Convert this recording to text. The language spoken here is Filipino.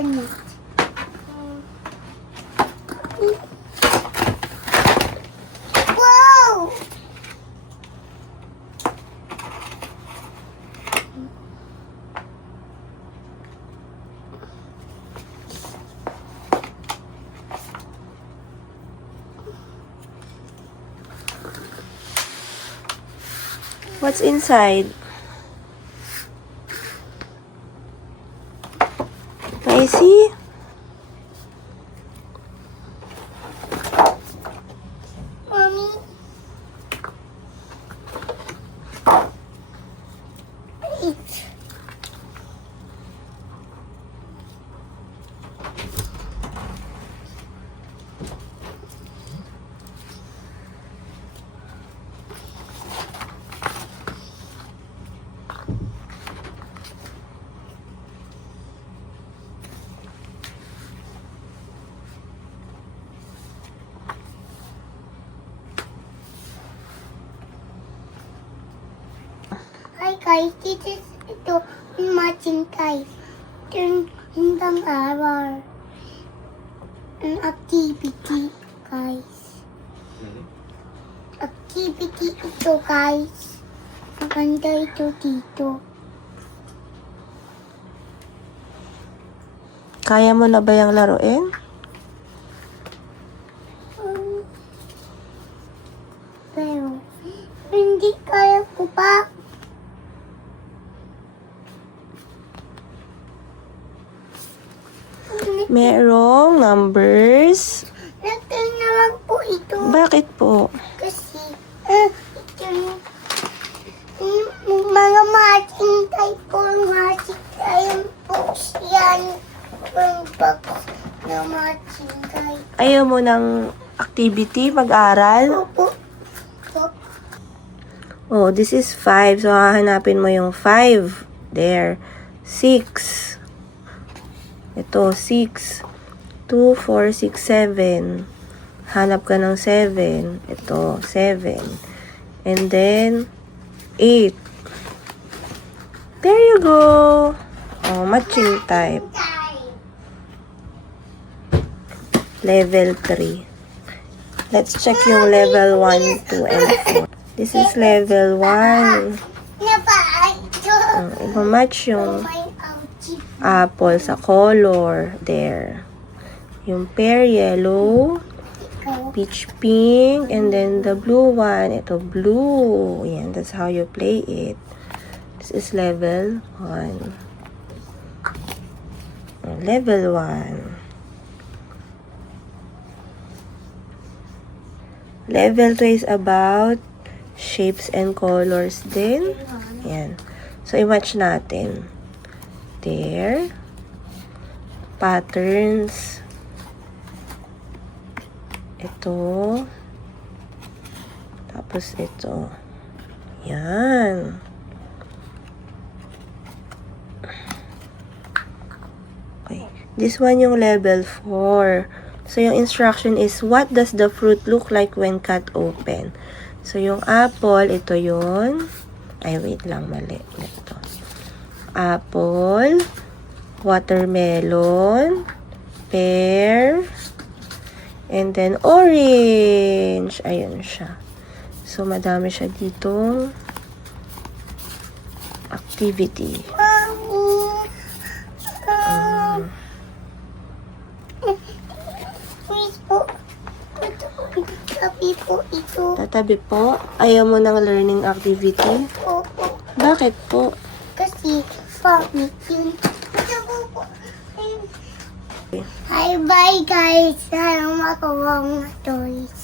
open it. Wow! What's inside? I see. Mommy. Eat. Hi guys, this is ito matching guys. Ito yung araw. An activity guys. Activity ito guys. Maganda ito dito. Kaya mo na ba yung laruin? Pero hindi kaya ko pa. Merong numbers. Natin naman po ito. Bakit po? Kasi, ito yung mga matching type po, matching type po yan. Yung box na matching type. Ayaw mo ng activity, mag-aral? Opo. Oh, this is 5. So, hahanapin mo yung 5. There. 6. Ito, 6. 2, 4, 6, 7. Hanap ka ng 7. Ito, 7. And then, 8. There you go. Oh, matching type. Level 3. Let's check yung level 1, 2, and 4. This is level 1. Iba-match yung apple sa color. There. Yung pear yellow, peach pink, and then the blue one. Ito blue. Yan, that's how you play it. This is level 1. Level 1. Level 2 is about shapes and colors din. Yan. So, i-match natin. There. Patterns. Ito. Tapos ito. Yan. Okay. This one yung level 4. So, yung instruction is, what does the fruit look like when cut open? So, yung apple, ito yun. Ay, wait lang, mali. Ito. Apple, watermelon, pear, and then orange. Ayun siya. So, madami siya ditong activity. Please po. Tabi po ito. Tatabi po. Ayaw mo ng learning activity? Opo. Bakit po? Kasi pangit yun. Hi, bye guys. Sana makuha mga toys.